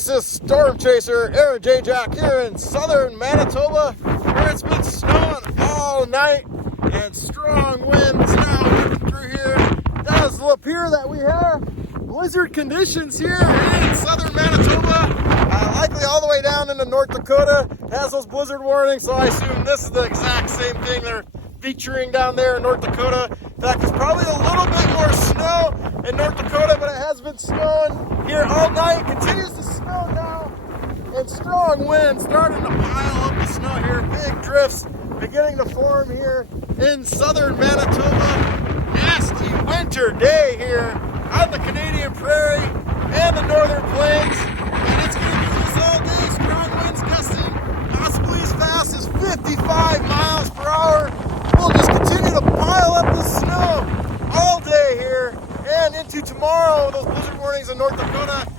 This is Storm Chaser Aaron J. Jack here in southern Manitoba, where it's been snowing all night and strong winds now moving through here. Does appear that we have blizzard conditions here in southern Manitoba, likely all the way down into North Dakota. It has those blizzard warnings, so I assume this is the exact same thing they're featuring down there in North Dakota. In fact, there's probably a little bit more snow in North Dakota, but it has been snowing here all night. Continues to snow now, and strong winds starting to pile up the snow here. Big drifts beginning to form here in southern Manitoba. Nasty winter day here on the Canadian prairie and the northern plains, and it's going to be this all day. Strong winds gusting possibly as fast as 55 miles per hour. We'll just continue to pile up the snow all day here and into tomorrow. Those blizzard warnings in North Dakota